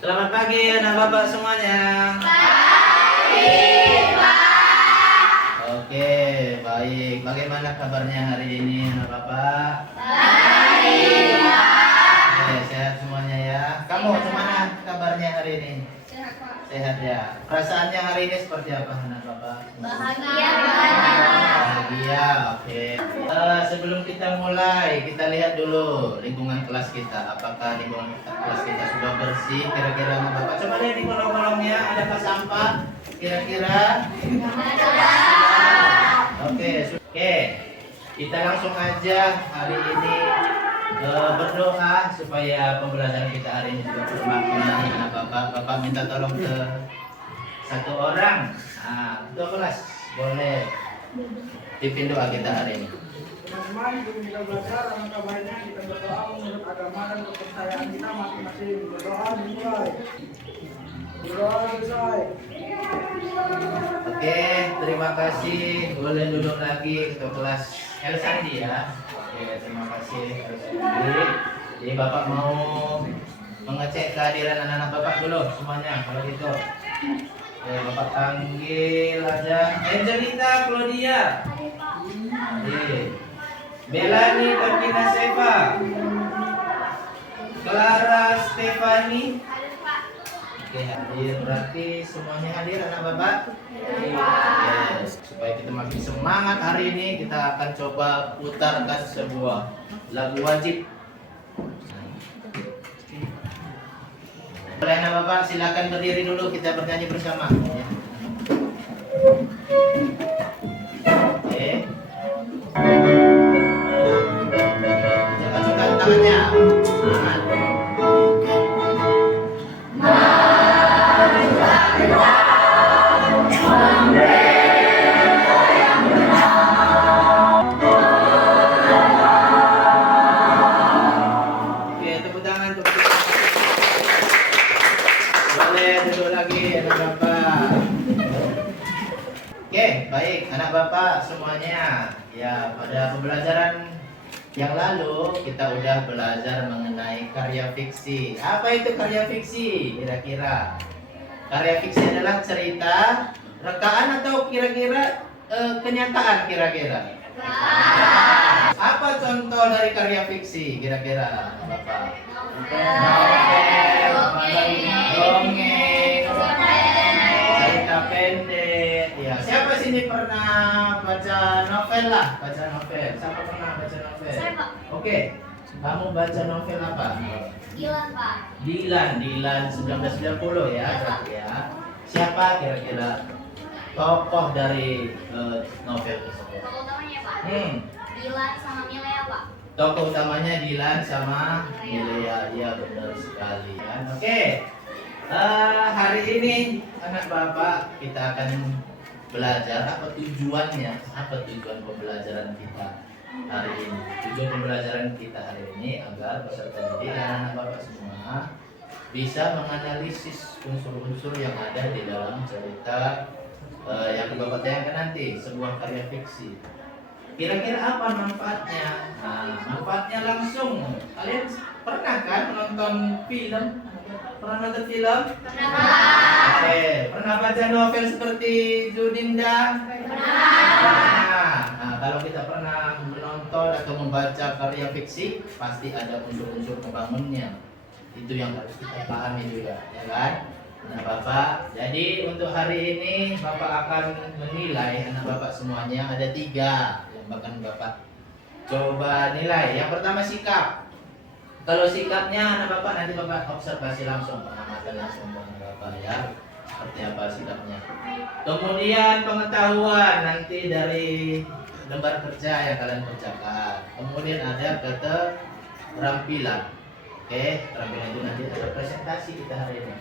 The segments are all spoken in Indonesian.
Selamat pagi anak bapak semuanya. Pagi, Pak. Oke, baik. Bagaimana kabarnya hari ini anak bapak? Baik, Pak. Oke, sehat semuanya ya. Kamu gimana kabarnya hari ini? Sehat, Pak. Sehat ya. Perasaannya hari ini seperti apa anak bapak? Bahagia. Bahagia. Oke. Sebelum kita mulai, kita lihat dulu lingkungan kelas kita. Apakah lingkungan kelas kita sudah bersih? Kira-kira anak bapak coba lihat di kolong-kolongnya adakah sampah? Kira-kira? Oke, kita langsung aja hari ini berdoa supaya pembelajaran kita hari ini juga bermakna. Anak bapak minta tolong ke satu orang. Ketua kelas boleh pimpin doa kita hari ini. Teman-teman, sebelum kita belajar, alangkah baiknya kita berdoa menurut agama dan kepercayaan kita masing-masing. Berdoa dimulai. Berdoa selesai. Oke, terima kasih. Boleh duduk lagi ketua kelas Elsandi ya. Oke, terima kasih Elsandi. Jadi bapak mau mengecek kehadiran anak-anak bapak dulu semuanya. Kalau gitu, oke, bapak panggil aja Angelita Claudia. Melani Tokina Seva, Clara Stefani. Oke, hadir, berarti semuanya hadir anak bapak. Yes. Supaya kita makin semangat hari ini, kita akan coba putarkan sebuah lagu wajib. Boleh anak bapak silakan berdiri dulu, kita bernyanyi bersama. Oke. Cepat-cepat tangannya. Semangat. Oke, tepuk tangan untuk kita. Boleh duduk lagi anak bapak. Oke, baik anak bapak semuanya. Ya, pada pembelajaran yang lalu kita udah belajar mengenai karya fiksi. Apa itu karya fiksi? Kira-kira karya fiksi adalah cerita, rekaan atau kira-kira kenyataan kira-kira. Apa contoh dari karya fiksi kira-kira Bapak? Novel, dongeng, cerita pendek. Ya, siapa sini pernah baca novel lah? Baca novel. Siapa pernah baca novel? Saya, Pak. Oke. Kamu baca novel apa? Dilan, Pak. Dilan 1990 ya, berarti ya. Siapa kira-kira tokoh dari novel tersebut? Tokoh utamanya, Pak. Dilan sama Milea, Pak. Tokoh utamanya Dilan sama Milea, ya benar sekali kan. Oke. Hari ini anak bapak kita akan belajar apa tujuannya, apa tujuan pembelajaran kita hari ini. Tujuan pembelajaran kita hari ini agar peserta didik dan anak bapak semua bisa menganalisis unsur-unsur yang ada di dalam cerita yang bapak tayangkan nanti, sebuah karya fiksi. Kira-kira apa manfaatnya? Manfaatnya langsung. Kalian pernah kan menonton film? Pernah nonton film? Pernah. Pernah baca novel seperti Judinda? Pernah. Nah, kalau kita pernah menonton atau membaca karya fiksi, pasti ada unsur-unsur pembangunnya. Itu yang harus kita pahami juga, ya kan? Nah, Bapak, jadi untuk hari ini Bapak akan menilai anak Bapak semuanya ada 3 yang bahkan Bapak coba nilai. Yang pertama sikap. Kalau sikapnya anak Bapak nanti Bapak observasi langsung, pengamatan langsung anak Bapak ya, seperti apa sikapnya. Kemudian pengetahuan nanti dari lembar kerja yang kalian kerjakan. Kemudian ada keterampilan. Oke, keterampilan itu nanti ada presentasi kita hari ini.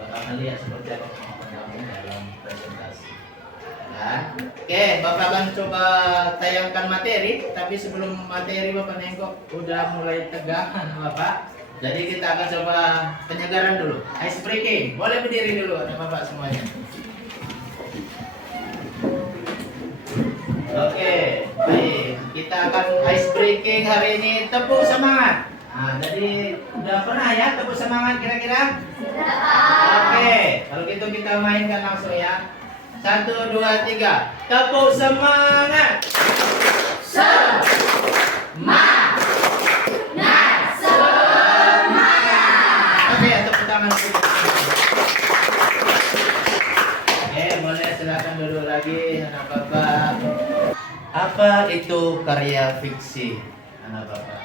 Bapak akan lihat seperti apa kemampuan kamu dalam presentasi. Nah, oke, Bapak akan coba tayangkan materi, tapi sebelum materi Bapak nengok udah mulai tegangan Bapak. Jadi kita akan coba penyegaran dulu, ice breaking. Boleh berdiri dulu ada Bapak semuanya. Oke, baik. Kita akan ice breaking hari ini, tepuk semangat. Nah, jadi udah pernah ya tepuk semangat kira-kira? kita mainkan langsung ya. 1, 2, 3. Tepuk semangat. Semangat. Oke, tepuk tangan. Oke, boleh silakan duduk lagi anak bapak. Apa itu karya fiksi, anak bapak?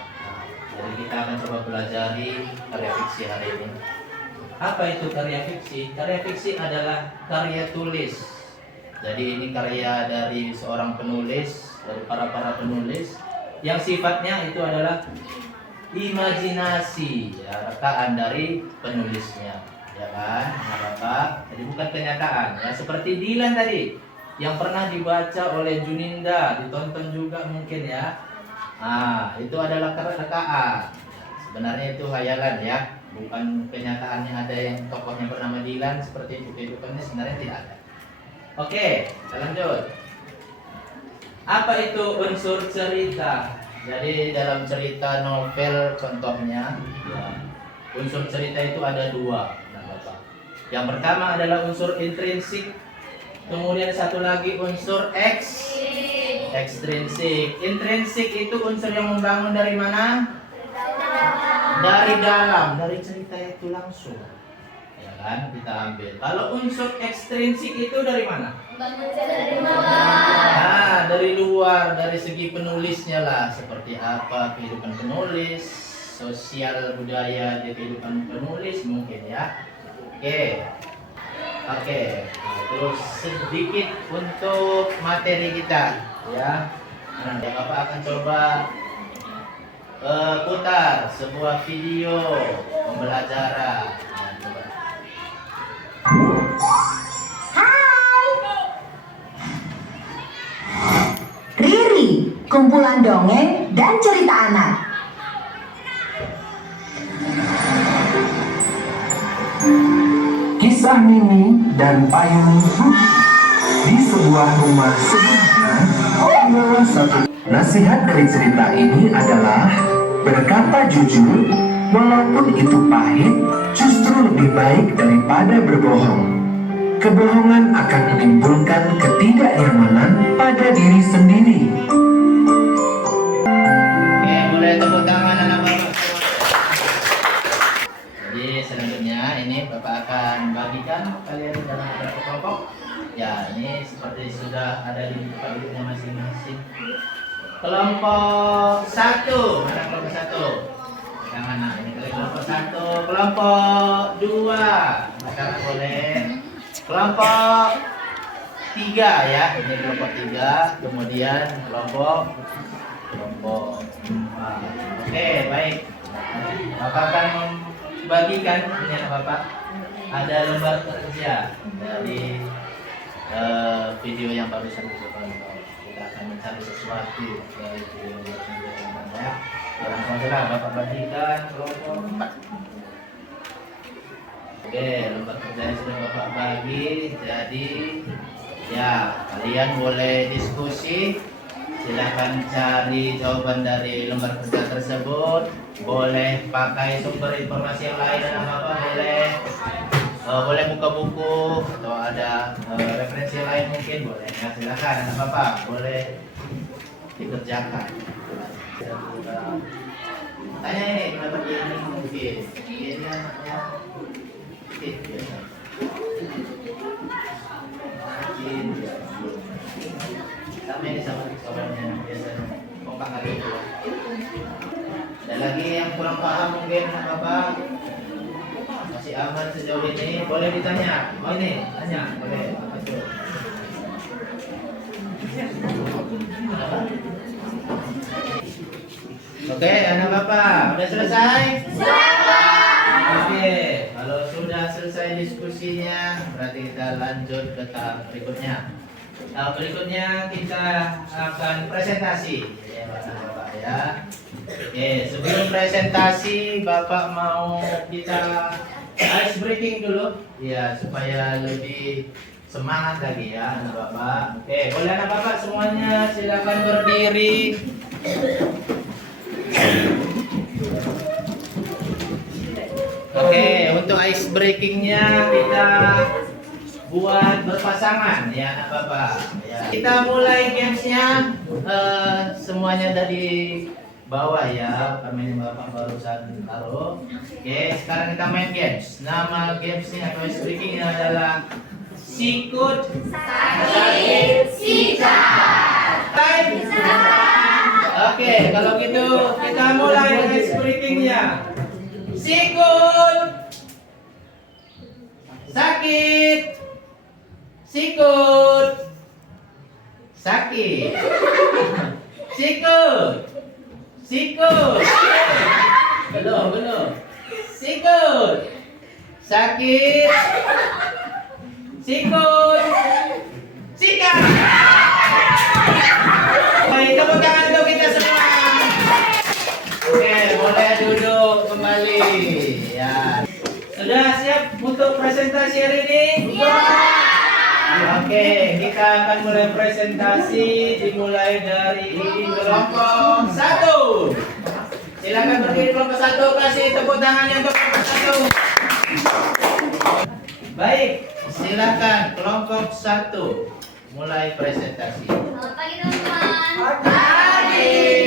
Jadi kita akan coba pelajari karya fiksi hari ini. Apa itu karya fiksi? Karya fiksi adalah karya tulis. Jadi ini karya dari seorang penulis, dari para penulis yang sifatnya itu adalah imajinasi, ya, rekaan dari penulisnya, ya kan, anak bapak. Jadi bukan kenyataan, ya, seperti Dilan tadi yang pernah dibaca oleh Juninda, ditonton juga mungkin ya. Nah, itu adalah rekaan. Sebenarnya itu hayalan ya, bukan kenyataannya ada yang tokohnya bernama Dilan seperti itu, kehidupannya sebenarnya tidak ada. Oke, kita lanjut. Apa itu unsur cerita? Jadi dalam cerita novel contohnya, ya, unsur cerita itu ada dua, nah, Bapak. Yang pertama adalah unsur intrinsik, kemudian satu lagi unsur ekstrinsik. Intrinsik itu unsur yang membangun dari mana? Dari dalam, dari cerita itu langsung. Ya kan, kita ambil. Kalau unsur ekstrinsik itu dari mana? Nah, dari luar, dari segi penulisnya lah, seperti apa kehidupan penulis, sosial budaya di kehidupan penulis mungkin ya. Oke. Nah, terus sedikit untuk materi kita ya. Nanti Bapak akan coba putar sebuah video pembelajaran. Nah, coba. Riri, kumpulan dongeng dan cerita anak. Kisah Mimi dan Payung Putih. Di sebuah rumah sederhana, adalah satu. Nasihat dari cerita ini adalah berkata jujur, walaupun itu pahit, justru lebih baik daripada berbohong. Kebohongan akan menimbulkan ketidaknyamanan pada diri sendiri. Oke, boleh tepuk tangan anak bapak semua. Jadi selanjutnya ini Bapak akan bagikan kalian dalam beberapa kelompok. Ya, ini seperti sudah ada di tempat duduknya masing-masing. Kelompok 1, mana kelompok 1? Yang mana? Ini kelompok 1, kelompok 2. Masyarakat boleh. Kelompok 3 ya, ini kelompok 3, kemudian kelompok 4. Oke, baik. Bapak akan membagikan ini anak Bapak. Ada lembar kerja dari video yang barusan kita tonton. Kita akan mencari sesuatu dari video yang ya. Langsung saja Bapak bagikan kelompok 4. Oke, lembar kerjanya sudah Bapak bagi. Jadi ya, kalian boleh diskusi. Silakan cari jawaban dari lembar kerja tersebut. Boleh pakai sumber informasi yang lain anak Bapak, boleh buka buku atau ada referensi lain mungkin boleh. Ya, silakan anak Bapak, boleh dikerjakan. Tanya ini kenapa dia ini mungkin ini anaknya sedikit biasa. Mungkin sama ini sama soalnya biasanya kompak hari itu. Ada lagi yang kurang paham mungkin anak Bapak, masih aman sejauh ini, boleh ditanya. Oh ini, tanya, boleh. Apa itu? Oke, anak Bapak, udah selesai? Oke, kalau sudah selesai diskusinya, berarti kita lanjut ke tahap berikutnya. Tahap berikutnya kita akan presentasi, ya Bapak ya. Oke, sebelum presentasi, Bapak mau kita ice breaking dulu, ya supaya lebih semangat lagi ya anak Bapak. Oke, boleh anak Bapak semuanya silakan berdiri. Oke, untuk ice breakingnya kita buat berpasangan ya anak bapak. Ya. Kita mulai gamesnya. Semuanya dari bawah ya, permainan bapak barusan taruh. Oke, sekarang kita main games. Nama gamesnya atau speaking adalah sikut sakit sikat. Oke, kalau gitu kita mulai dengan speakingnya. Sikut sakit, sikut sakit, sikut, sikut, belum, sikut sakit, sikut sikat. Baik, tepuk tangan untuk kita semua. Oke, boleh duduk kembali. Ya. Sudah siap untuk presentasi hari ini? Oke, kita akan mulai presentasi dimulai dari kelompok 1. Silakan berdiri kelompok 1, kasih tepuk tangannya untuk kelompok 1. Baik, silakan kelompok 1 mulai presentasi. Selamat pagi teman-teman. Pagi.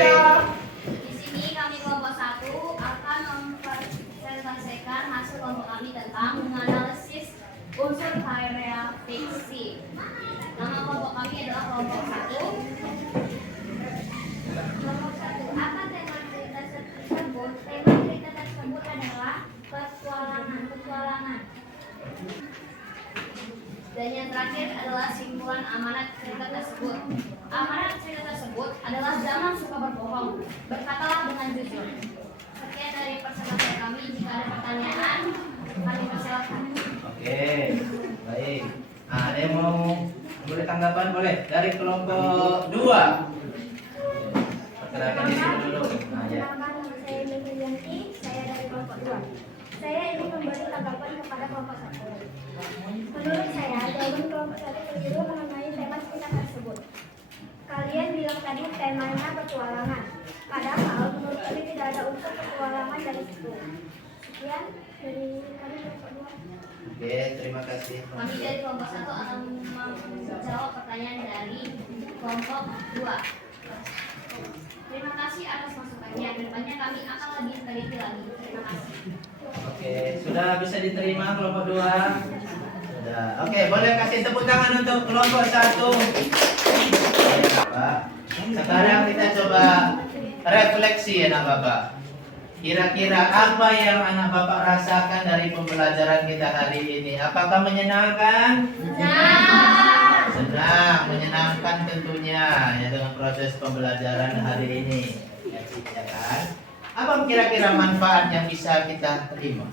Di sini kami kelompok 1 akan mempresentasikan hasil kelompok kami tentang menganalisis unsur karya fiksi. Nama kelompok kami adalah kelompok 1. Kelompok 1, apa tema cerita tersebut? Tema cerita tersebut adalah petualangan. Dan yang terakhir adalah simpulan amanat cerita tersebut. Amanat cerita tersebut adalah zaman suka berbohong. Berkatalah dengan jujur. Sekian dari presentasi kami. Jika ada pertanyaan, kami persilakan. Oke, baik. Ada yang mau boleh tanggapan? Boleh. Dari kelompok 2. Perkenalkan diri dulu. Nah, ya. Saya Mimi Yanti, saya dari kelompok 2. Saya ingin memberi tanggapan kepada kelompok 1. Menurut saya, jawaban kelompok 1 keliru mengenai tema cerita tersebut. Kalian bilang tadi temanya petualangan. Padahal menurut kami tidak ada unsur petualangan dari situ. Sekian dari kami kelompok 2. Oke, terima kasih. Kami dari kelompok 1 akan menjawab pertanyaan dari kelompok 2. Terima kasih atas masukannya. Kedepannya kami akan lebih teliti lagi. Terima kasih. Oke, sudah bisa diterima kelompok 2? Sudah. Oke, boleh kasih tepuk tangan untuk kelompok 1. Baik, Bapak. Sekarang kita coba refleksi anak Bapak. Kira-kira apa yang anak Bapak rasakan dari pembelajaran kita hari ini? Apakah menyenangkan? Senang, menyenangkan tentunya ya dengan proses pembelajaran hari ini. Ya kan? Apa kira-kira manfaat yang bisa kita terima?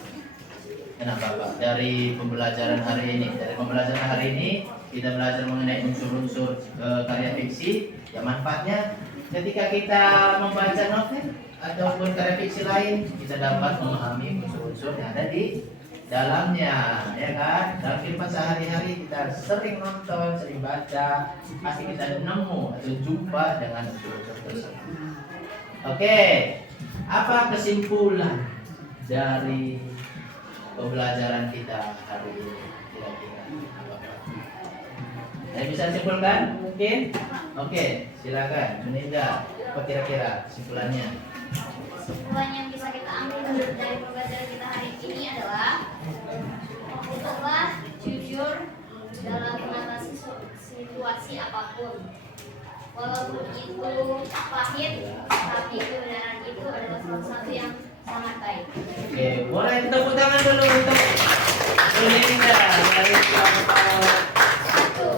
Enak Bapak, dari pembelajaran hari ini. Dari pembelajaran hari ini kita belajar mengenai unsur-unsur karya fiksi. Ya manfaatnya ketika kita membaca novel ataupun karya fiksi lain, kita dapat memahami unsur-unsur yang ada di dalamnya, ya kan? Dalam kehidupan sehari-hari kita sering nonton, sering baca, pasti kita nemu atau jumpa dengan unsur-unsur tersebut. Oke, apa kesimpulan dari pembelajaran kita hari ini? Kira-kira apa? Saya bisa simpulkan mungkin? Oke, silakan Meninda. Apa kira-kira kesimpulannya? Kesimpulan yang bisa kita ambil dari pembelajaran kita hari ini adalah tetaplah jujur dalam mengatasi situasi apapun. Walaupun itu pahit, tapi kebenaran itu adalah sesuatu yang sangat baik. Oke, boleh tepuk tangan dulu untuk Meninda dari kelompok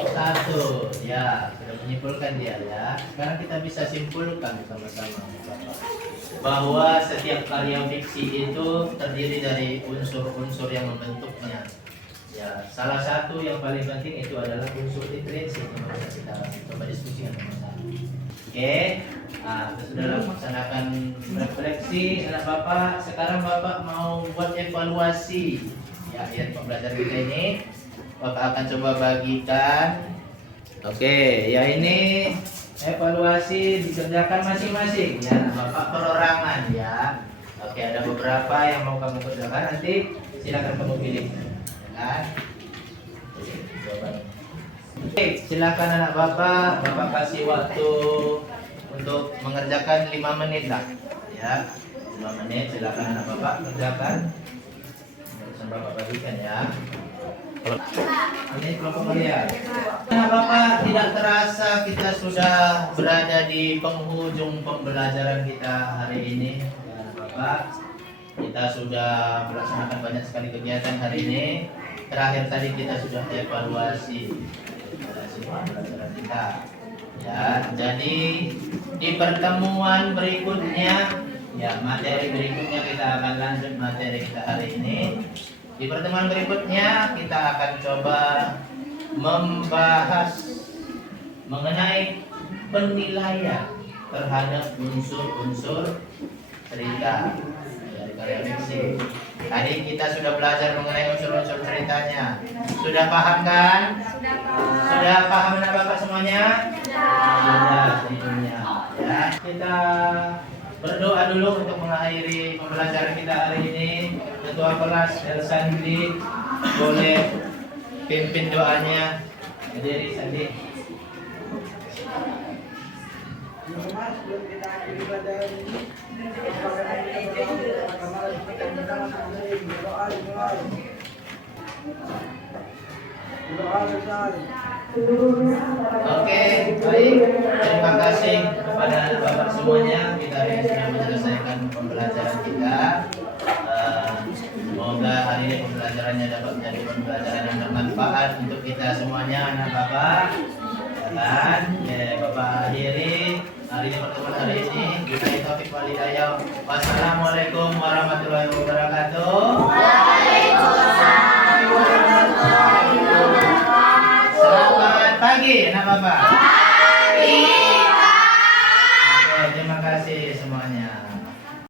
1. Ya, sudah menyimpulkan dia ya. Sekarang kita bisa simpulkan sama-sama bahwa setiap karya fiksi itu terdiri dari unsur-unsur yang membentuknya. Ya, salah satu yang paling penting itu adalah unsur intrinsik yang harus kita coba diskusikan sama-sama. Oke, nah, kita sudah melaksanakan refleksi anak Bapak. Sekarang Bapak mau buat evaluasi ya pembelajaran kita ini. Bapak akan coba bagikan. Oke, ya ini evaluasi dikerjakan masing-masing ya, Bapak perorangan ya. Oke, ada beberapa yang mau kamu kerjakan, nanti silakan kamu pilih, ya kan? silakan anak Bapak kasih waktu untuk mengerjakan 5 menit lah. Ya, 5 menit silakan anak Bapak kerjakan. Urusan Bapak bagikan ya. Ini kelompok kalian. Nah, Bapak, tidak terasa kita sudah berada di penghujung pembelajaran kita hari ini. Ya, Bapak, kita sudah melaksanakan banyak sekali kegiatan hari ini. Terakhir tadi kita sudah evaluasi pembelajaran kita. Ya, jadi di pertemuan berikutnya, ya materi berikutnya kita akan lanjut materi kita hari ini. Di pertemuan berikutnya kita akan coba membahas mengenai penilaian terhadap unsur-unsur cerita dari karya fiksi. Tadi kita sudah belajar mengenai unsur-unsur ceritanya. Sudah paham kan? Sudah paham anak Bapak semuanya? Sudah tentunya. Ya, kita berdoa dulu untuk mengakhiri pembelajaran kita hari ini. Ketua kelas Elsandi boleh pimpin doanya. Berdiri Sandi. Mas, sebelum kita akhiri pelajaran ini, bagaimana kita berdoa agama dan kita masing-masing berdoa dimulai. Berdoa selesai. Oke, baik. Terima kasih kepada anak Bapak semuanya. Kita hari ini sudah menyelesaikan pembelajaran kita. Semoga hari ini pembelajarannya dapat menjadi pembelajaran yang bermanfaat untuk kita semuanya, anak Bapak. Dan Bapak akhiri hari ini pertemuan hari ini. Billahi taufiq wal hidayah. Wassalamualaikum warahmatullahi wabarakatuh. Selamat pagi, anak Bapak. Pagi, Pak. Oke, terima kasih semuanya.